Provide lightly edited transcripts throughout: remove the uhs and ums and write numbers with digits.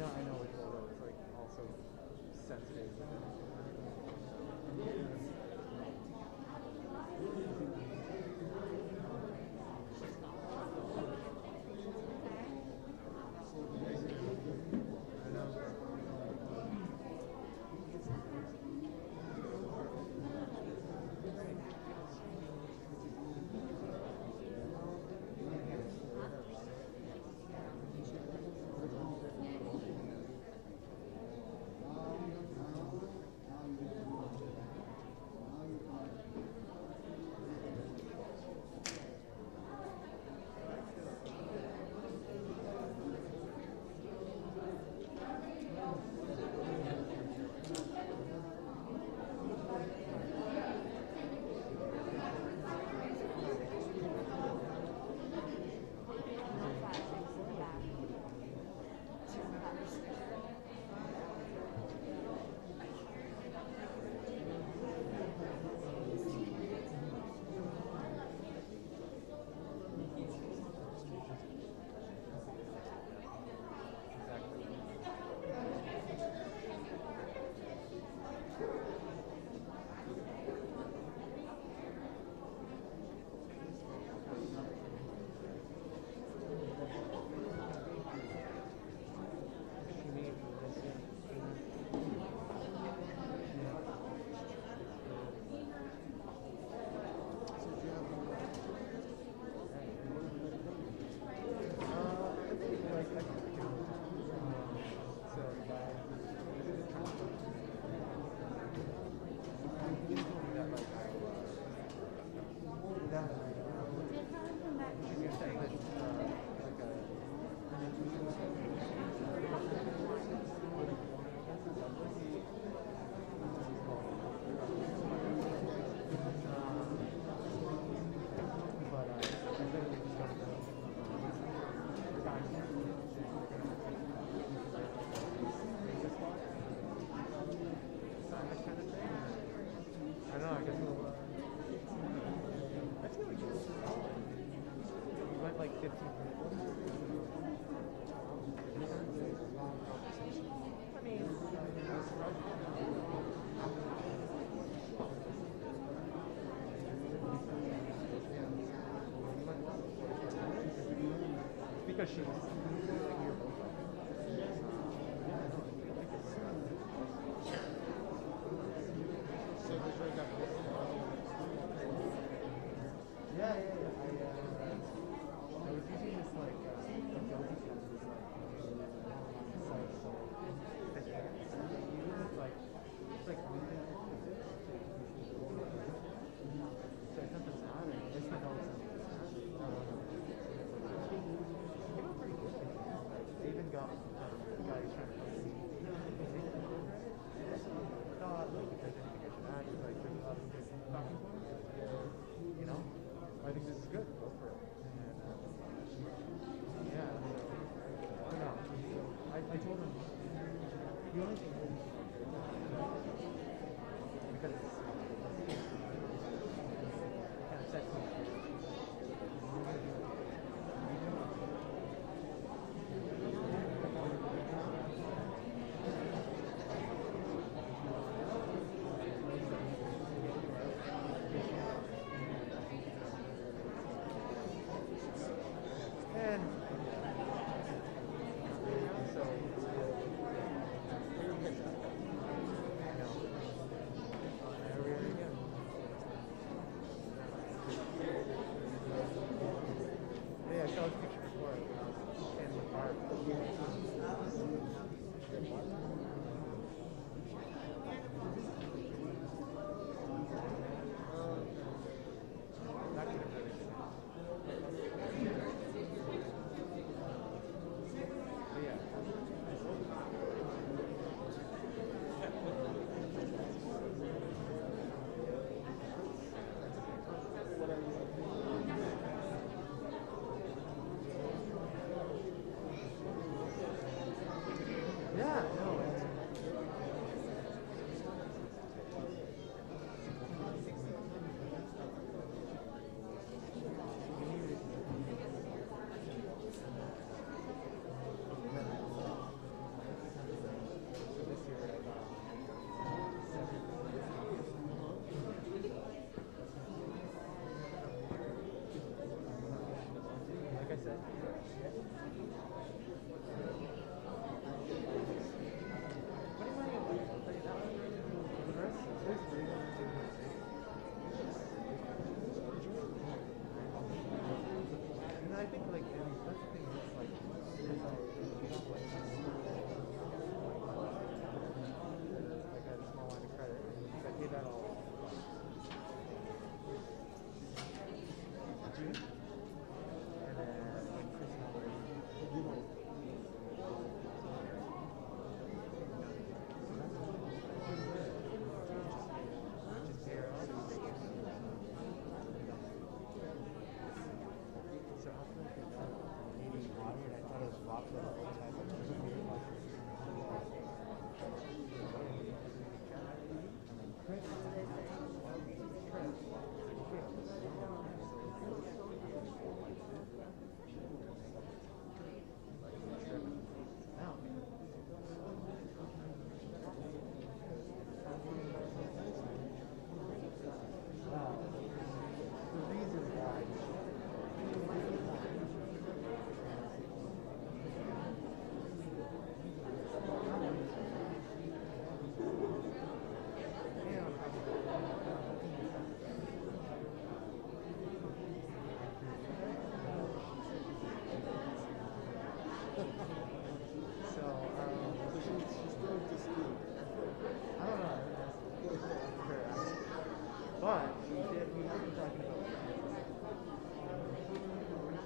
I know it's like also sensitive. Because she was I was using this like Adobe Campus it's like so it's not the sound. It's not all the sound. It was pretty good.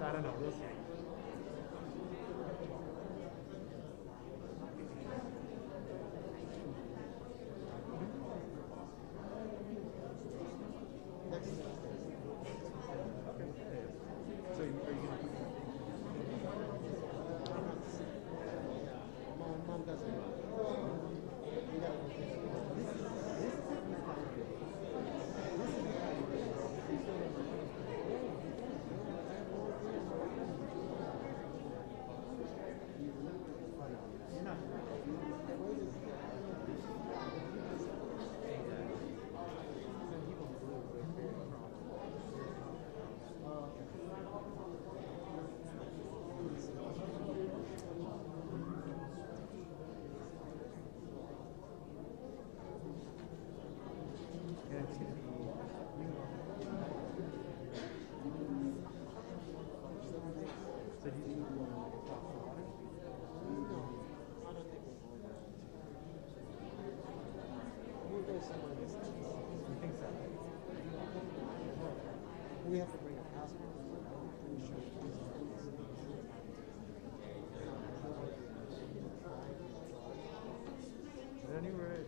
I don't know. We'll see. Okay. So are you gonna put Mom doesn't. We gotta go get it. you're not and it's gonna be so do you want to cross the water? No, I don't think we're going there. We'll go somewhere this time. You think so? We have to bring a passport. I'm pretty sure it's Anywhere.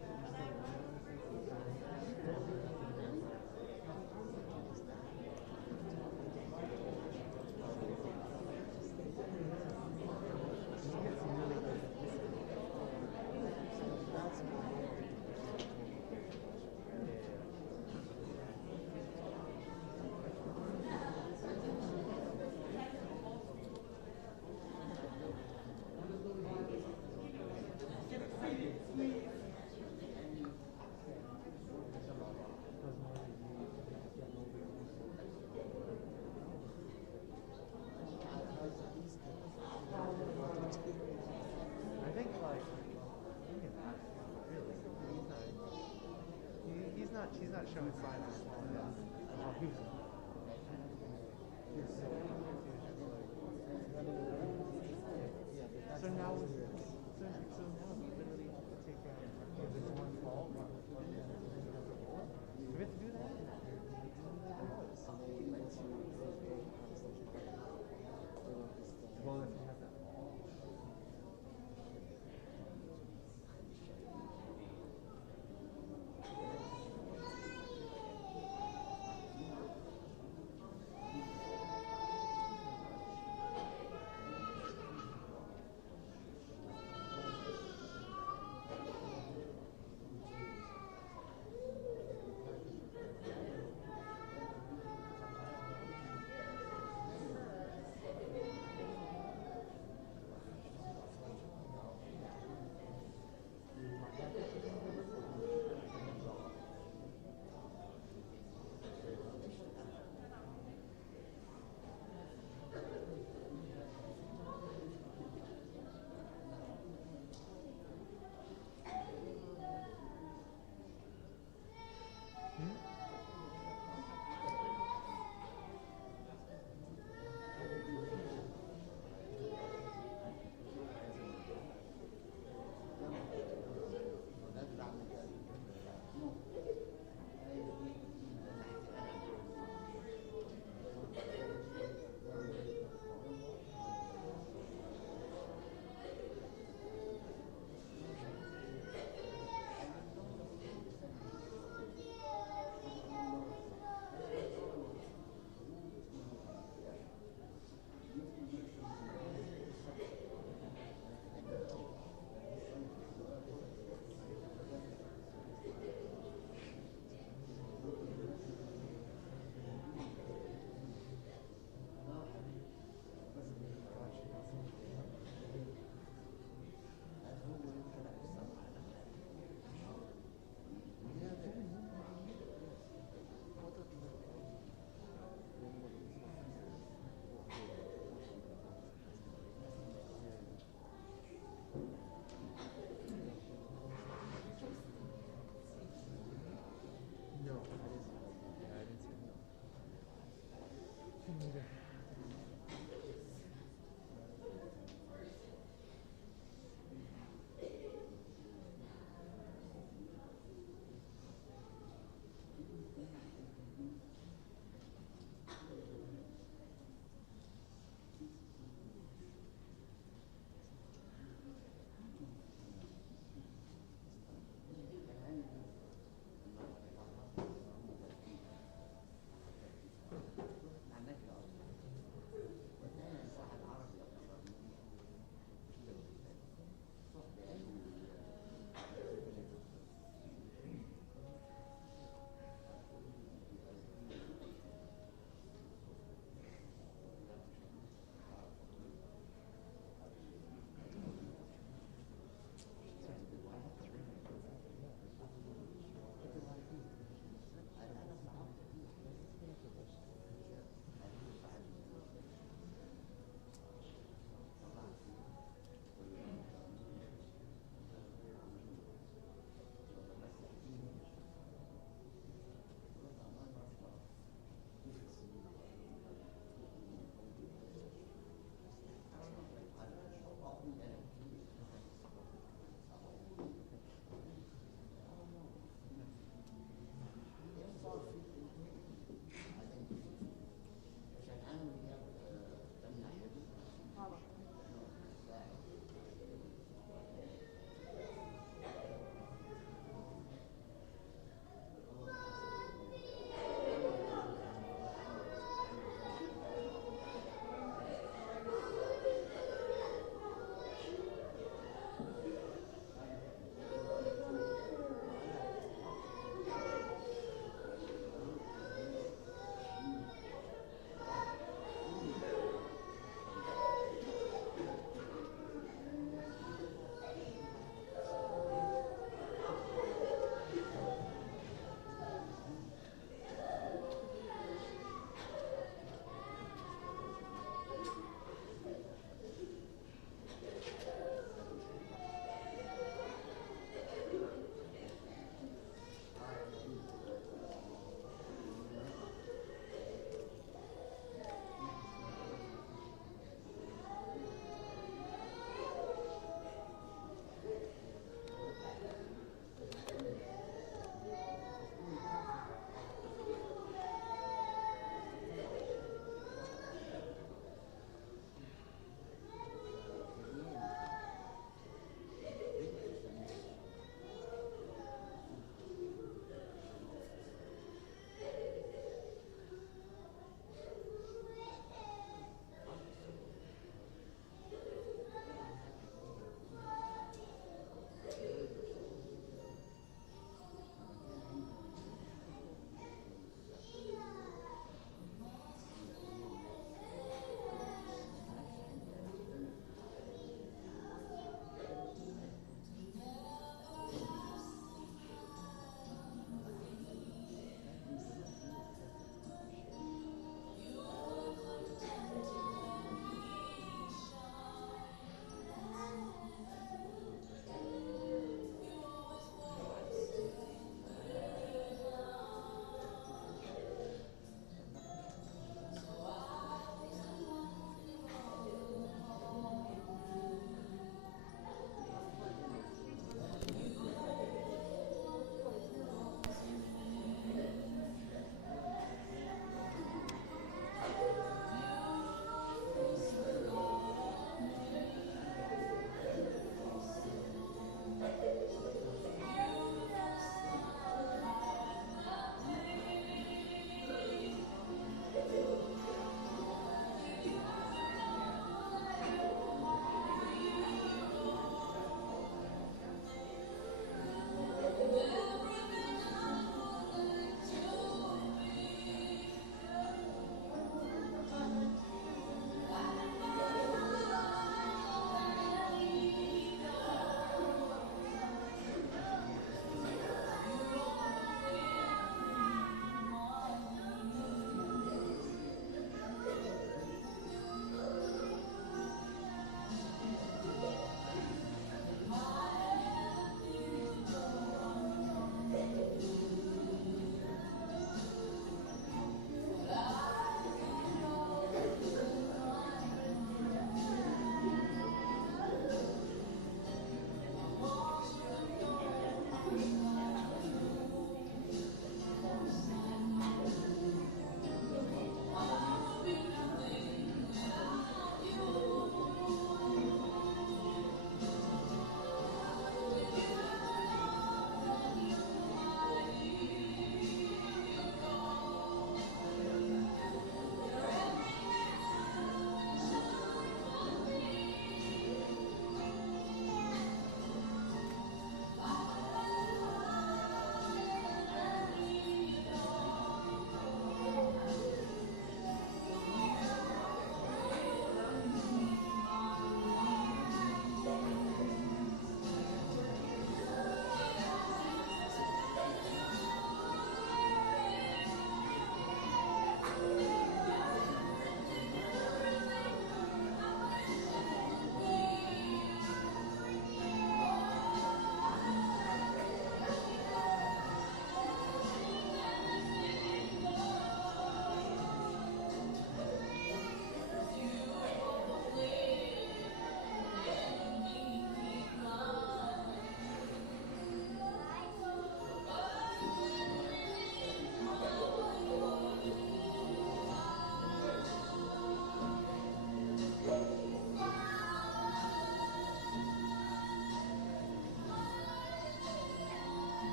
I think like really she's not showing signs of slowing down. Oh, he was so so now we literally have to take this one fall. Do we have to do that? Well, if we have that.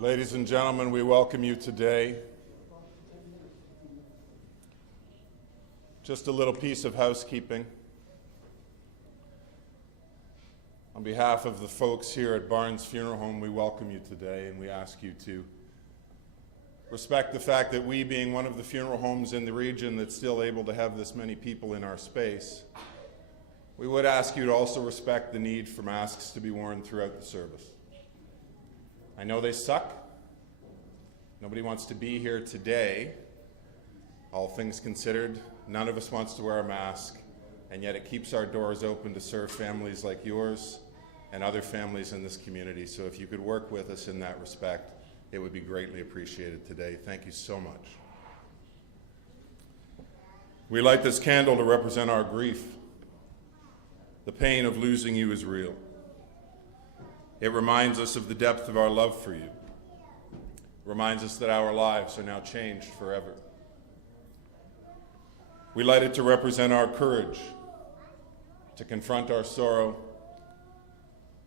Ladies and gentlemen, we welcome you today. Just a little piece of housekeeping. On behalf of the folks here at Barnes Funeral Home, we welcome you today, and we ask you to respect the fact that we, being one of the funeral homes in the region that's still able to have this many people in our space, we would ask you to also respect the need for masks to be worn throughout the service. I know they suck. Nobody wants to be here today. All things considered, none of us wants to wear a mask, and yet it keeps our doors open to serve families like yours and other families in this community. So if you could work with us in that respect, it would be greatly appreciated today. Thank you so much. We light this candle to represent our grief. The pain of losing you is real. It reminds us of the depth of our love for you. It reminds us that our lives are now changed forever. We light it to represent our courage, to confront our sorrow,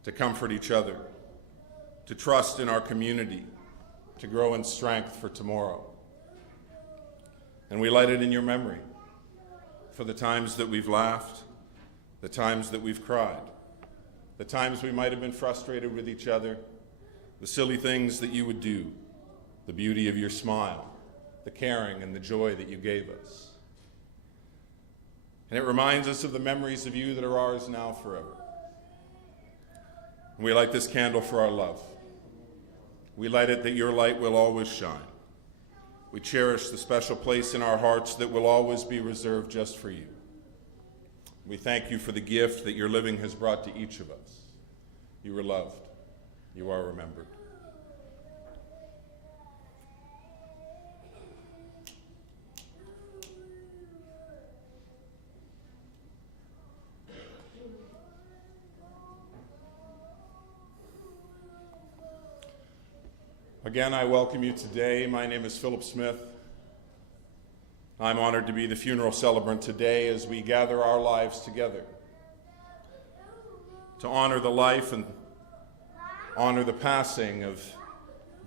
to comfort each other, to trust in our community, to grow in strength for tomorrow. And we light it in your memory for the times that we've laughed, the times that we've cried, the times we might have been frustrated with each other, the silly things that you would do, the beauty of your smile, the caring and the joy that you gave us. And it reminds us of the memories of you that are ours now forever. And we light this candle for our love. We light it that your light will always shine. We cherish the special place in our hearts that will always be reserved just for you. We thank you for the gift that your living has brought to each of us. You are loved. You are remembered. Again, I welcome you today. My name is Philip Smith. I'm honored to be the funeral celebrant today as we gather our lives together to honor the life and honor the passing of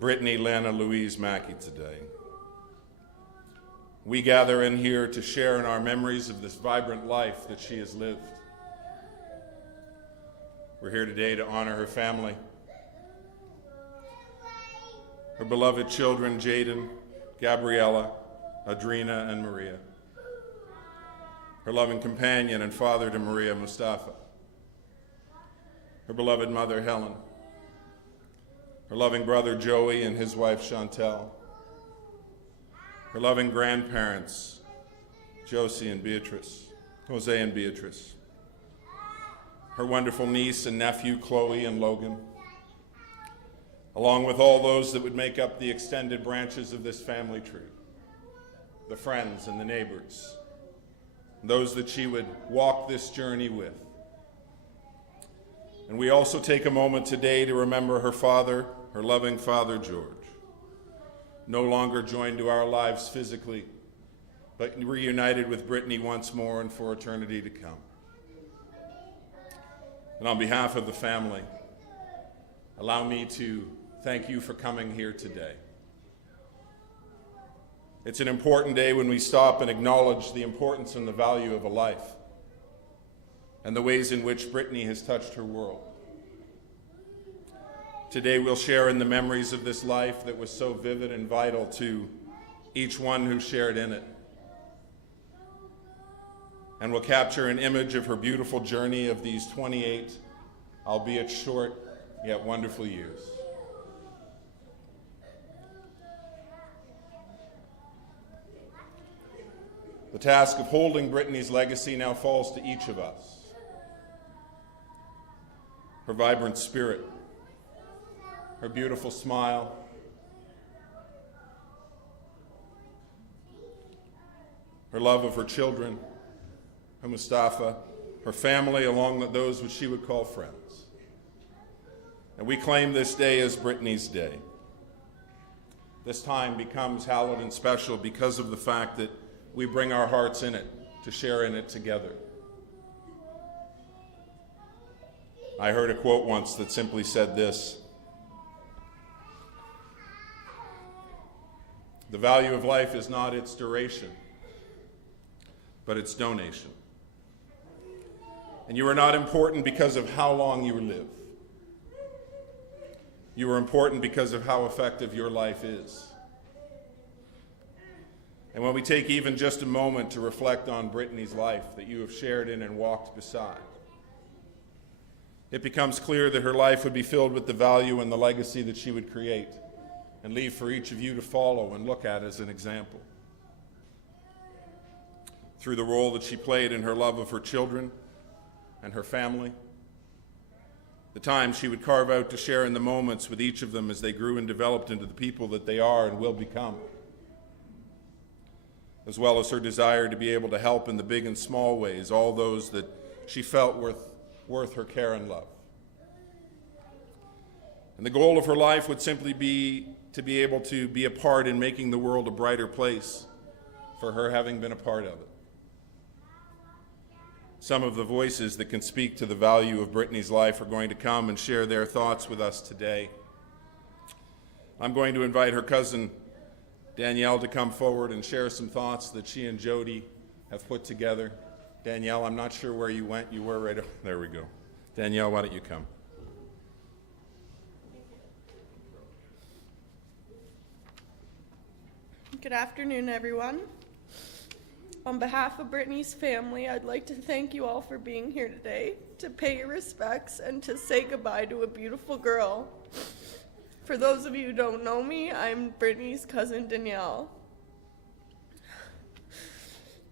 Brittney Lana Louise Mackey today. We gather in here to share in our memories of this vibrant life that she has lived. We're here today to honor her family, her beloved children, Jaden, Gabriella, Adrina, and Maria. Her loving companion and father to Maria, Mustafa. Her beloved mother, Helen. Her loving brother, Joey, and his wife, Chantel. Her loving grandparents, Josie and Beatrice, Jose and Beatrice. Her wonderful niece and nephew, Chloe and Logan, along with all those that would make up the extended branches of this family tree, the friends and the neighbors, those that she would walk this journey with. And we also take a moment today to remember her father, her loving father, George, no longer joined to our lives physically, but reunited with Brittney once more and for eternity to come. And on behalf of the family, allow me to thank you for coming here today. It's an important day when we stop and acknowledge the importance and the value of a life and the ways in which Brittney has touched her world. Today we'll share in the memories of this life that was so vivid and vital to each one who shared in it. And we'll capture an image of her beautiful journey of these 28, albeit short, yet wonderful years. The task of holding Brittney's legacy now falls to each of us. Her vibrant spirit, her beautiful smile, her love of her children, her Mustafa, her family, along with those which she would call friends. And we claim this day as Brittney's day. This time becomes hallowed and special because of the fact that we bring our hearts in it to share in it together. I heard a quote once that simply said this: The value of life is not its duration, but its donation. And you are not important because of how long you live. You are important because of how effective your life is. And when we take even just a moment to reflect on Brittney's life that you have shared in and walked beside, it becomes clear that her life would be filled with the value and the legacy that she would create and leave for each of you to follow and look at as an example. Through the role that she played in her love of her children and her family, the time she would carve out to share in the moments with each of them as they grew and developed into the people that they are and will become, as well as her desire to be able to help in the big and small ways, all those that she felt worth her care and love. And the goal of her life would simply be to be able to be a part in making the world a brighter place for her having been a part of it. Some of the voices that can speak to the value of Brittney's life are going to come and share their thoughts with us today. I'm going to invite her cousin Danielle to come forward and share some thoughts that she and Jody have put together. Danielle, I'm not sure where you went. You were right over there. We go. Danielle, why don't you come? Good afternoon, everyone. On behalf of Brittney's family, I'd like to thank you all for being here today, to pay your respects and to say goodbye to a beautiful girl. For those of you who don't know me, I'm Brittney's cousin Danielle.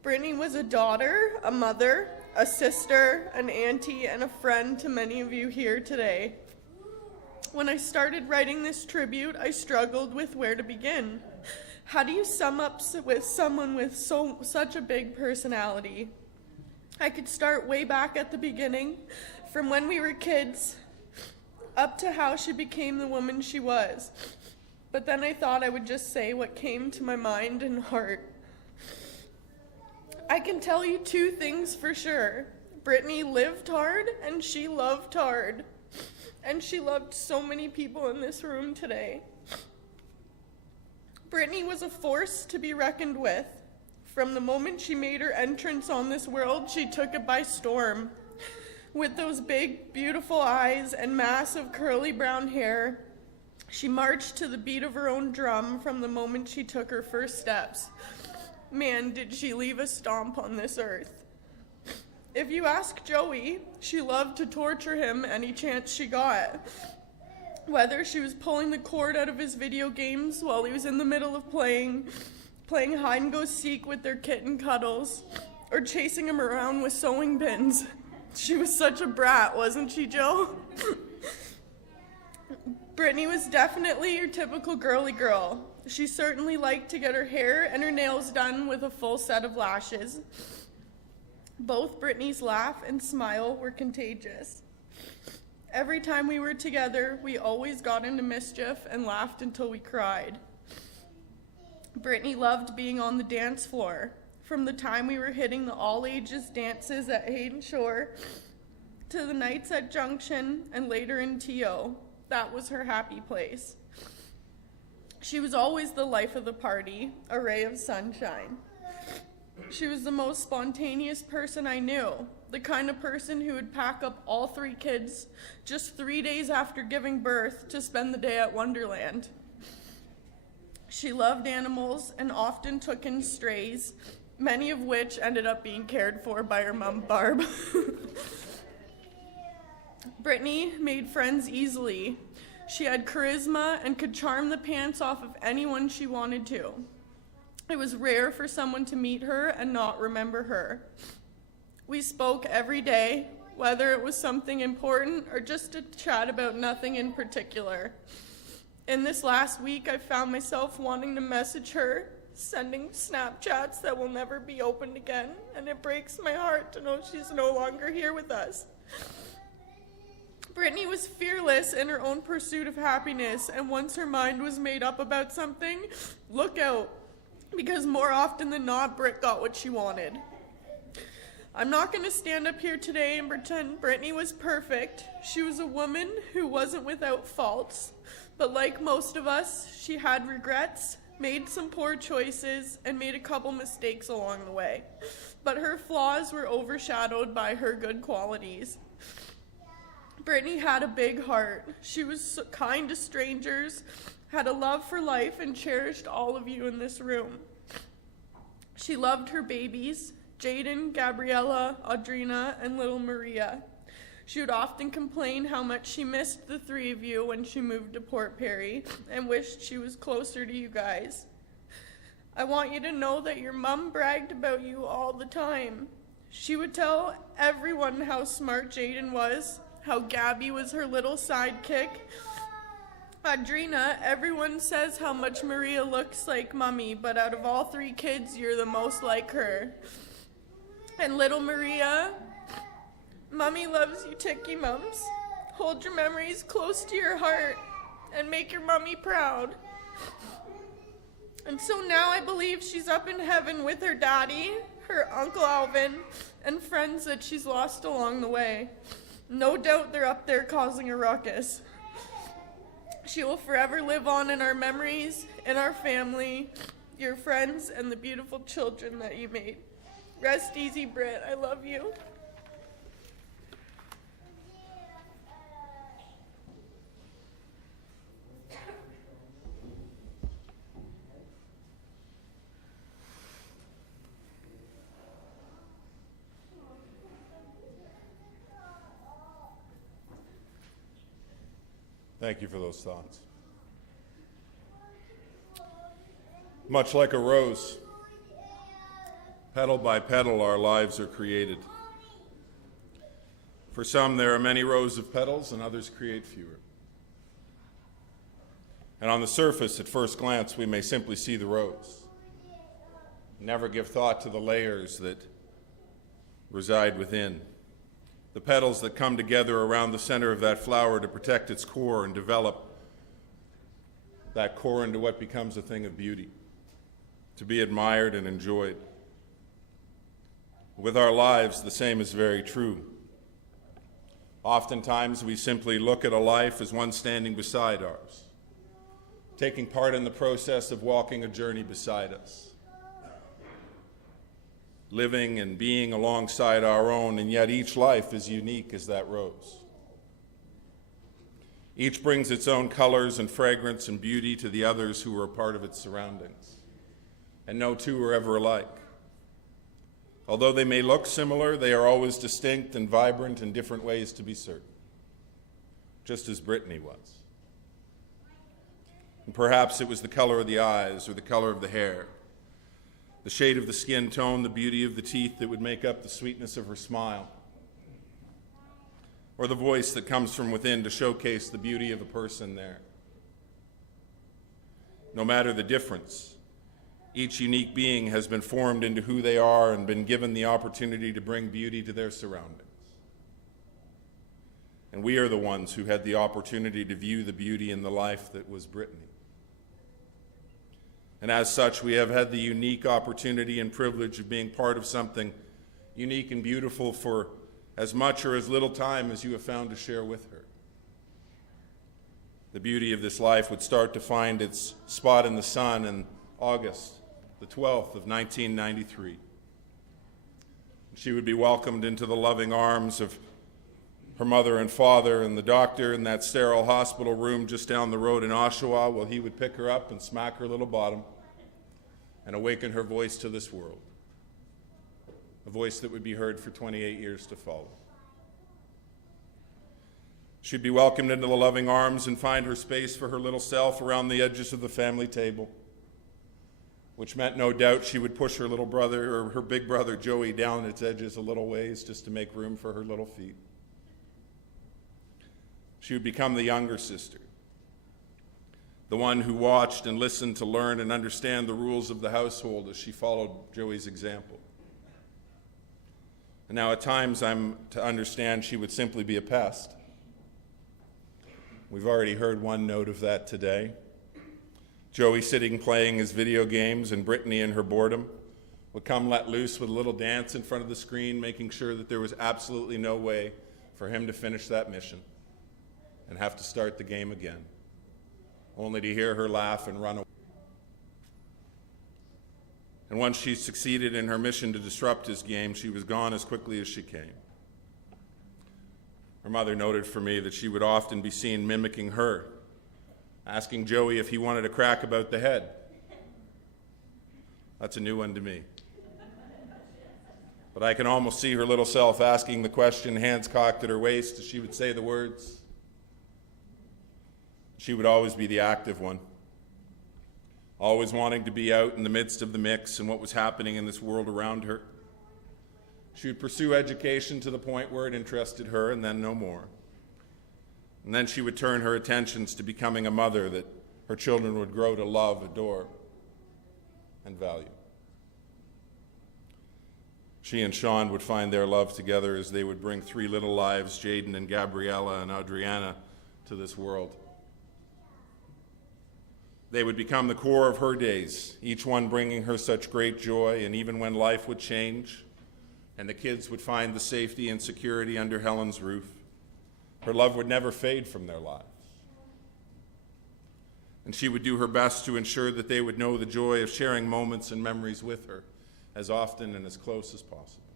Brittney was a daughter, a mother, a sister, an auntie, and a friend to many of you here today. When I started writing this tribute, I struggled with where to begin. How do you sum up with someone with such a big personality? I could start way back at the beginning, from when we were kids, up to how she became the woman she was. But then I thought I would just say what came to my mind and heart. I can tell you two things for sure. Brittney lived hard and she loved hard. And she loved so many people in this room today. Brittney was a force to be reckoned with. From the moment she made her entrance on this world, she took it by storm. With those big, beautiful eyes and massive curly brown hair, she marched to the beat of her own drum from the moment she took her first steps. Man, did she leave a stomp on this earth. If you ask Joey, she loved to torture him any chance she got. Whether she was pulling the cord out of his video games while he was in the middle of playing hide and go seek with their kitten Cuddles, or chasing him around with sewing pins. She was such a brat, wasn't she, Joe? Brittney was definitely your typical girly girl. She certainly liked to get her hair and her nails done with a full set of lashes. Both Brittney's laugh and smile were contagious. Every time we were together, we always got into mischief and laughed until we cried. Brittney loved being on the dance floor. From the time we were hitting the all-ages dances at Hayden Shore to the nights at Junction and later in T.O., that was her happy place. She was always the life of the party, a ray of sunshine. She was the most spontaneous person I knew, the kind of person who would pack up all 3 kids just 3 days after giving birth to spend the day at Wonderland. She loved animals and often took in strays, many of which ended up being cared for by her mom, Barb. Brittney made friends easily. She had charisma and could charm the pants off of anyone she wanted to. It was rare for someone to meet her and not remember her. We spoke every day, whether it was something important or just to chat about nothing in particular. In this last week, I found myself wanting to message her, sending Snapchats that will never be opened again, and it breaks my heart to know she's no longer here with us. Brittney was fearless in her own pursuit of happiness, and once her mind was made up about something, look out, because more often than not, Britt got what she wanted. I'm not going to stand up here today and pretend Brittney was perfect. She was a woman who wasn't without faults, but like most of us, she had regrets, made some poor choices, and made a couple mistakes along the way. But her flaws were overshadowed by her good qualities. Brittney had a big heart. She was kind to strangers, had a love for life, and cherished all of you in this room. She loved her babies, Jaden, Gabriella, Audrina, and little Maria. She would often complain how much she missed the three of you when she moved to Port Perry and wished she was closer to you guys. I want you to know that your mom bragged about you all the time. She would tell everyone how smart Jaden was, how Gabby was her little sidekick. Audrina, everyone says how much Maria looks like Mommy, but out of all three kids, you're the most like her. And little Maria, Mommy loves you, Ticky Mums. Hold your memories close to your heart and make your mommy proud. And so now I believe she's up in heaven with her daddy, her Uncle Alvin, and friends that she's lost along the way. No doubt they're up there causing a ruckus. She will forever live on in our memories, in our family, your friends, and the beautiful children that you made. Rest easy, Britt. I love you. Thank you for those thoughts. Much like a rose, petal by petal, our lives are created. For some, there are many rows of petals, and others create fewer. And on the surface, at first glance, we may simply see the rose, never give thought to the layers that reside within. The petals that come together around the center of that flower to protect its core and develop that core into what becomes a thing of beauty, to be admired and enjoyed. With our lives, the same is very true. Oftentimes, we simply look at a life as one standing beside ours, taking part in the process of walking a journey beside us, living and being alongside our own, and yet each life is unique as that rose. Each brings its own colors and fragrance and beauty to the others who are a part of its surroundings, and no two are ever alike. Although they may look similar, they are always distinct and vibrant in different ways, to be certain, just as Brittney was. And perhaps it was the color of the eyes or the color of the hair, the shade of the skin tone, the beauty of the teeth that would make up the sweetness of her smile, or the voice that comes from within to showcase the beauty of a person there. No matter the difference, each unique being has been formed into who they are and been given the opportunity to bring beauty to their surroundings. And we are the ones who had the opportunity to view the beauty in the life that was Brittney. And as such, we have had the unique opportunity and privilege of being part of something unique and beautiful for as much or as little time as you have found to share with her. The beauty of this life would start to find its spot in the sun in August the 12th of 1993. She would be welcomed into the loving arms of her mother and father and the doctor in that sterile hospital room just down the road in Oshawa, while he would pick her up and smack her little bottom and awaken her voice to this world, a voice that would be heard for 28 years to follow. She'd be welcomed into the loving arms and find her space for her little self around the edges of the family table, which meant no doubt she would push her little brother, or her big brother Joey, down its edges a little ways just to make room for her little feet. She would become the younger sister, the one who watched and listened to learn and understand the rules of the household as she followed Joey's example. And now at times I'm to understand she would simply be a pest. We've already heard one note of that today. Joey sitting playing his video games, and Brittney in her boredom would come let loose with a little dance in front of the screen, making sure that there was absolutely no way for him to finish that mission and have to start the game again, only to hear her laugh and run away. And once she succeeded in her mission to disrupt his game, she was gone as quickly as she came. Her mother noted for me that she would often be seen mimicking her, asking Joey if he wanted a crack about the head. That's a new one to me. But I can almost see her little self asking the question, hands cocked at her waist, as she would say the words. She would always be the active one, always wanting to be out in the midst of the mix and what was happening in this world around her. She would pursue education to the point where it interested her, and then no more. And then she would turn her attentions to becoming a mother that her children would grow to love, adore, and value. She and Sean would find their love together as they would bring three little lives, Jaden and Gabriella and Adriana, to this world. They would become the core of her days, each one bringing her such great joy, and even when life would change and the kids would find the safety and security under Helen's roof, her love would never fade from their lives. And she would do her best to ensure that they would know the joy of sharing moments and memories with her as often and as close as possible.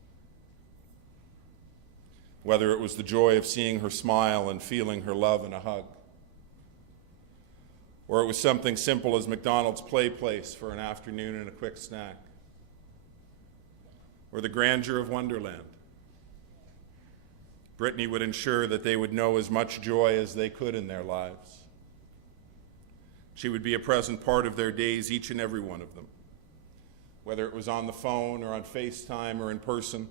Whether it was the joy of seeing her smile and feeling her love in a hug, or it was something simple as McDonald's play place for an afternoon and a quick snack, or the grandeur of Wonderland, Brittney would ensure that they would know as much joy as they could in their lives. She would be a present part of their days, each and every one of them, whether it was on the phone or on FaceTime or in person.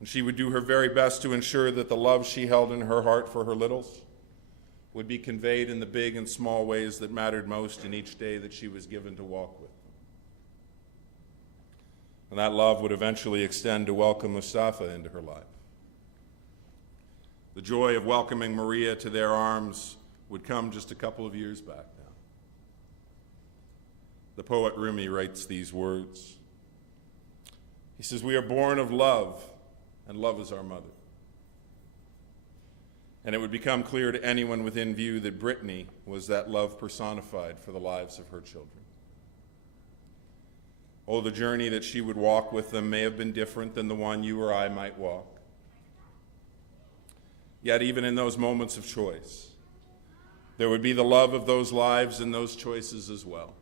And she would do her very best to ensure that the love she held in her heart for her littles would be conveyed in the big and small ways that mattered most in each day that she was given to walk with them. And that love would eventually extend to welcome Mustafa into her life. The joy of welcoming Maria to their arms would come just a couple of years back now. The poet Rumi writes these words. He says, "We are born of love, and love is our mother." And it would become clear to anyone within view that Brittney was that love personified for the lives of her children. Oh, the journey that she would walk with them may have been different than the one you or I might walk. Yet even in those moments of choice, there would be the love of those lives and those choices as well.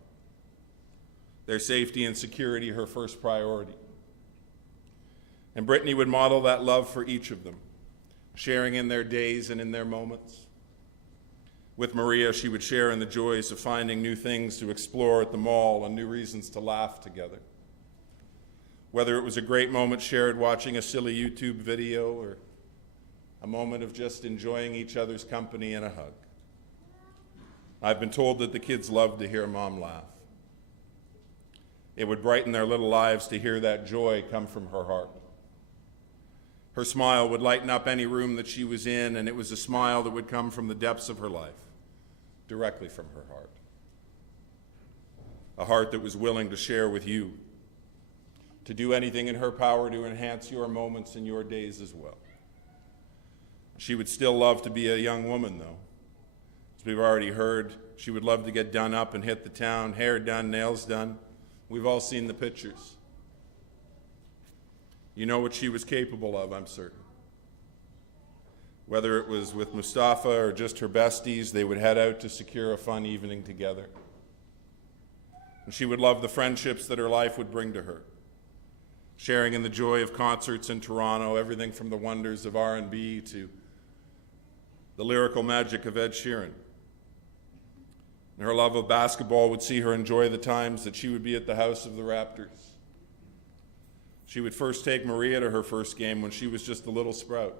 Their safety and security her first priority. And Brittney would model that love for each of them, sharing in their days and in their moments. With Maria, she would share in the joys of finding new things to explore at the mall and new reasons to laugh together. Whether it was a great moment shared watching a silly YouTube video or a moment of just enjoying each other's company and a hug. I've been told that the kids loved to hear Mom laugh. It would brighten their little lives to hear that joy come from her heart. Her smile would lighten up any room that she was in, and it was a smile that would come from the depths of her life, directly from her heart. A heart that was willing to share with you, to do anything in her power to enhance your moments and your days as well. She would still love to be a young woman, though. As we've already heard, she would love to get done up and hit the town, hair done, nails done. We've all seen the pictures. You know what she was capable of, I'm certain. Whether it was with Mustafa or just her besties, they would head out to secure a fun evening together. And she would love the friendships that her life would bring to her, sharing in the joy of concerts in Toronto, everything from the wonders of R&B to the lyrical magic of Ed Sheeran. And her love of basketball would see her enjoy the times that she would be at the house of the Raptors. She would first take Maria to her first game when she was just a little sprout.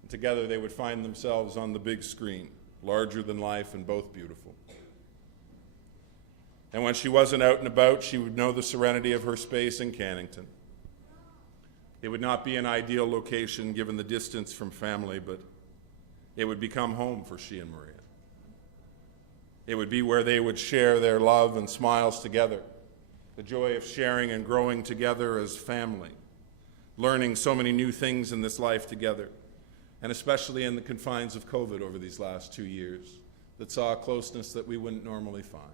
And together they would find themselves on the big screen, larger than life and both beautiful. And when she wasn't out and about, she would know the serenity of her space in Cannington. It would not be an ideal location given the distance from family, but it would become home for she and Maria. It would be where they would share their love and smiles together, the joy of sharing and growing together as family, learning so many new things in this life together, and especially in the confines of COVID over these last 2 years that saw a closeness that we wouldn't normally find.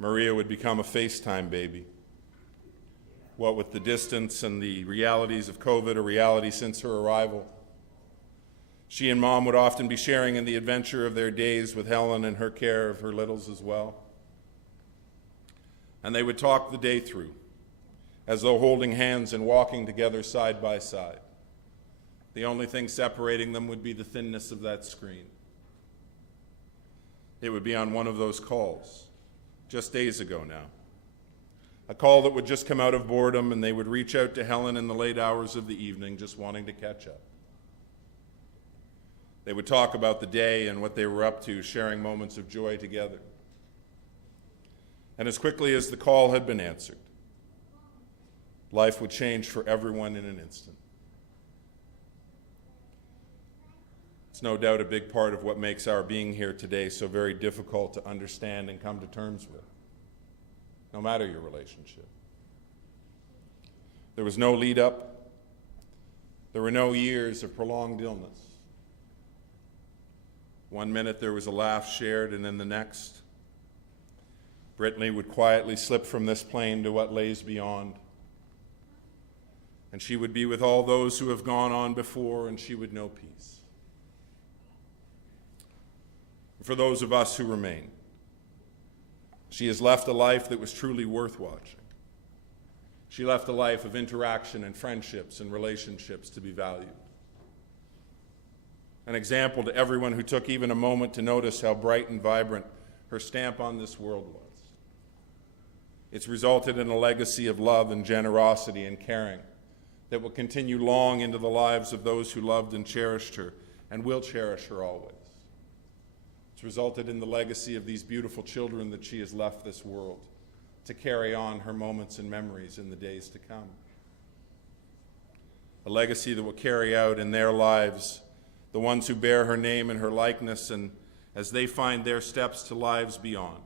Maria would become a FaceTime baby. What with the distance and the realities of COVID, a reality since her arrival, she and Mom would often be sharing in the adventure of their days with Helen and her care of her littles as well. And they would talk the day through, as though holding hands and walking together side by side. The only thing separating them would be the thinness of that screen. It would be on one of those calls, just days ago now. A call that would just come out of boredom, and they would reach out to Helen in the late hours of the evening, just wanting to catch up. They would talk about the day and what they were up to, sharing moments of joy together. And as quickly as the call had been answered, life would change for everyone in an instant. It's no doubt a big part of what makes our being here today so very difficult to understand and come to terms with, no matter your relationship. There was no lead up. There were no years of prolonged illness. One minute there was a laugh shared, and then the next, Brittney would quietly slip from this plane to what lays beyond. And she would be with all those who have gone on before, and she would know peace. For those of us who remain, she has left a life that was truly worth watching. She left a life of interaction and friendships and relationships to be valued. An example to everyone who took even a moment to notice how bright and vibrant her stamp on this world was. It's resulted in a legacy of love and generosity and caring that will continue long into the lives of those who loved and cherished her and will cherish her always. It's resulted in the legacy of these beautiful children that she has left this world to carry on her moments and memories in the days to come. A legacy that will carry out in their lives the ones who bear her name and her likeness, and as they find their steps to lives beyond.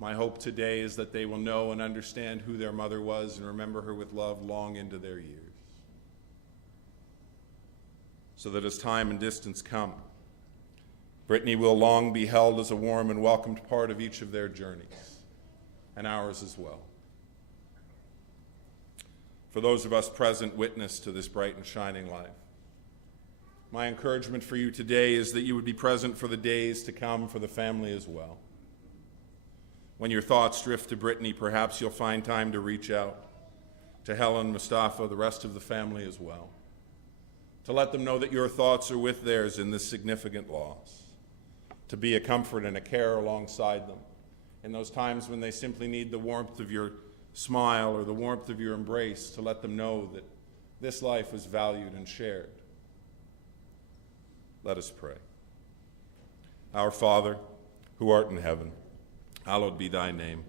My hope today is that they will know and understand who their mother was and remember her with love long into their years. So that as time and distance come, Brittney will long be held as a warm and welcomed part of each of their journeys, and ours as well. For those of us present witness to this bright and shining life, my encouragement for you today is that you would be present for the days to come for the family as well. When your thoughts drift to Brittney, perhaps you'll find time to reach out to Helen, Mustafa, the rest of the family as well, to let them know that your thoughts are with theirs in this significant loss, to be a comfort and a care alongside them in those times when they simply need the warmth of your smile or the warmth of your embrace, to let them know that this life is valued and shared. Let us pray. Our Father, who art in heaven, hallowed be thy name.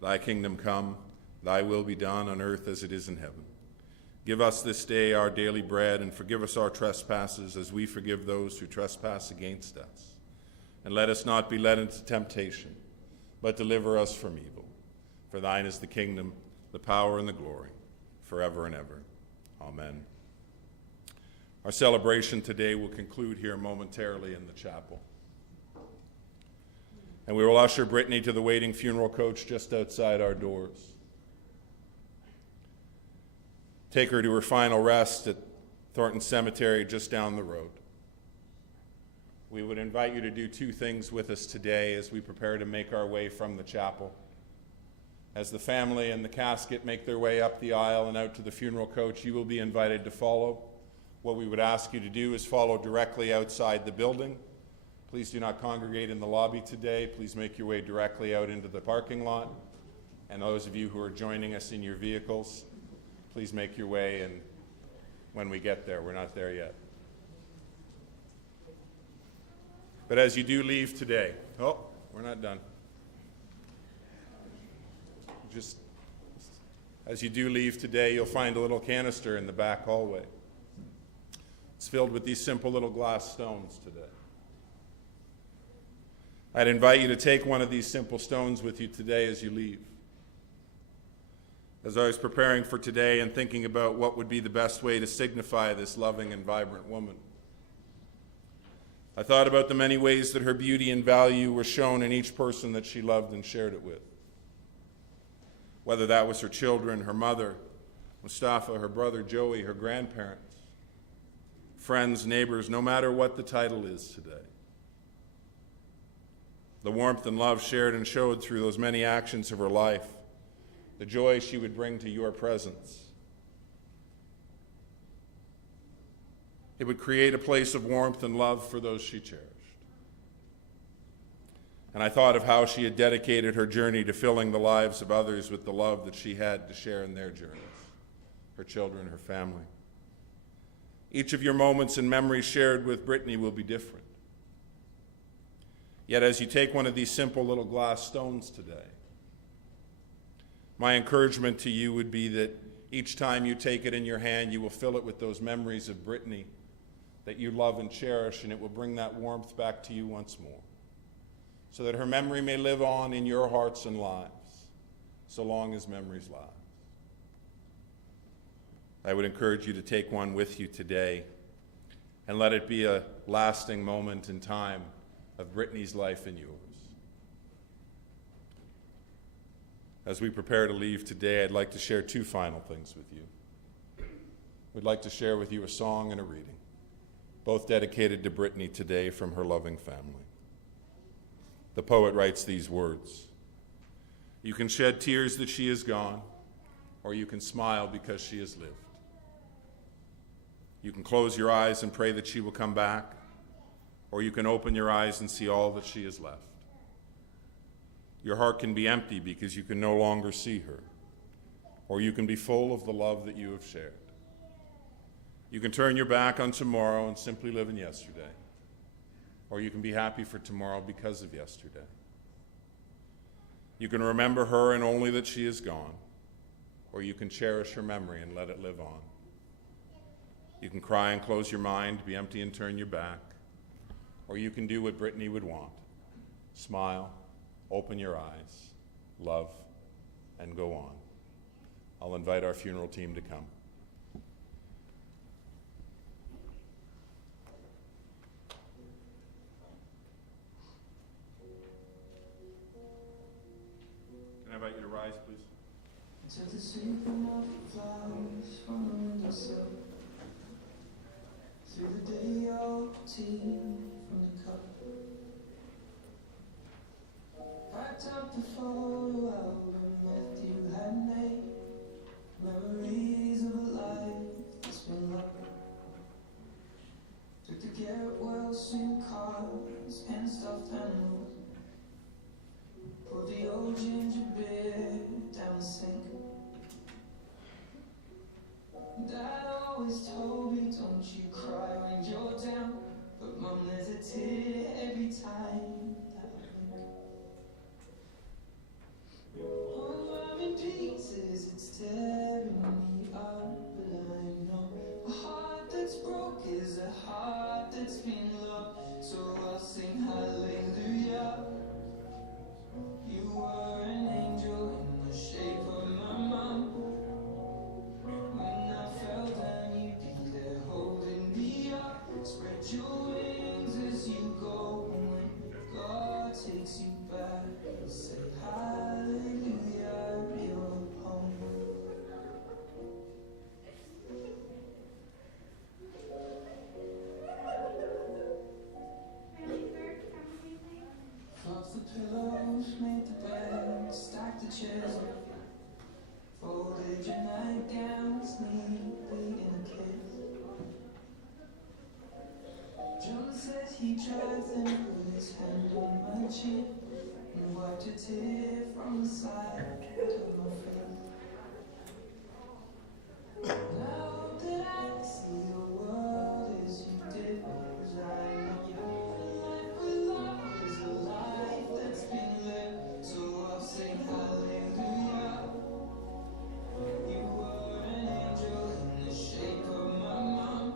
Thy kingdom come, thy will be done on earth as it is in heaven. Give us this day our daily bread, and forgive us our trespasses as we forgive those who trespass against us. And let us not be led into temptation, but deliver us from evil. For thine is the kingdom, the power, and the glory, forever and ever. Amen. Our celebration today will conclude here momentarily in the chapel. And we will usher Brittney to the waiting funeral coach just outside our doors. Take her to her final rest at Thornton Cemetery just down the road. We would invite you to do two things with us today as we prepare to make our way from the chapel. As the family and the casket make their way up the aisle and out to the funeral coach, you will be invited to follow. What we would ask you to do is follow directly outside the building. Please do not congregate in the lobby today. Please make your way directly out into the parking lot. And those of you who are joining us in your vehicles, please make your way, and when we get there, we're not there yet. But as you do leave today, we're not done. As you do leave today, you'll find a little canister in the back hallway. It's filled with these simple little glass stones today. I'd invite you to take one of these simple stones with you today as you leave. As I was preparing for today and thinking about what would be the best way to signify this loving and vibrant woman, I thought about the many ways that her beauty and value were shown in each person that she loved and shared it with. Whether that was her children, her mother, Mustafa, her brother Joey, her grandparents, friends, neighbors, no matter what the title is today. The warmth and love shared and showed through those many actions of her life, the joy she would bring to your presence. It would create a place of warmth and love for those she cherished. And I thought of how she had dedicated her journey to filling the lives of others with the love that she had to share in their journeys, her children, her family. Each of your moments and memories shared with Brittney will be different. Yet as you take one of these simple little glass stones today, my encouragement to you would be that each time you take it in your hand, you will fill it with those memories of Brittney that you love and cherish, and it will bring that warmth back to you once more, so that her memory may live on in your hearts and lives, so long as memories last. I would encourage you to take one with you today and let it be a lasting moment in time of Brittney's life and yours. As we prepare to leave today, I'd like to share two final things with you. We'd like to share with you a song and a reading, both dedicated to Brittney today from her loving family. The poet writes these words: "You can shed tears that she is gone, or you can smile because she has lived. You can close your eyes and pray that she will come back, or you can open your eyes and see all that she has left. Your heart can be empty because you can no longer see her, or you can be full of the love that you have shared. You can turn your back on tomorrow and simply live in yesterday, or you can be happy for tomorrow because of yesterday. You can remember her and only that she is gone, or you can cherish her memory and let it live on. You can cry and close your mind, be empty and turn your back, or you can do what Brittney would want: smile, open your eyes, love, and go on." I'll invite our funeral team to come. Can I invite you to rise, please? To the sweeping of the flowers from the windowsill, through the day-old tea from the cup, packed up the photo album that you had made, memories of a life that's been loved. Took the Garrett Wilson cards and stuffed animals, poured the old ginger beer down the sink. Dad always told me, don't you cry when you're down, but Mum, there's a tear every time that I blink. Oh, I'm in pieces, it's tearing me up, but I know a heart that's broke is a heart that's been loved, so I'll sing hallelujah. You were an angel in the shape of my mom. When I fell down, you'd be there holding me up. Spread your wings as you go. When God takes you back, you'll say hallelujah, you're home. Fluff the pillows, made the bed, stacked the chairs up, folded your nightgowns neatly in a case. John said he drives and put his hand on my chin and wiped a tear from the side of my face. Now that I see the world as you did, 'cause I know life with love is a life that's been lived, so I'll sing hallelujah. You were an angel in the shape of my mom.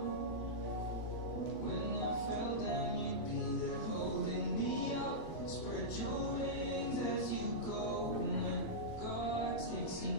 When I fell down, you'd be there holding me up. Spread your wings as you go. When God takes you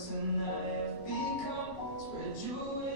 person I have become. Spread your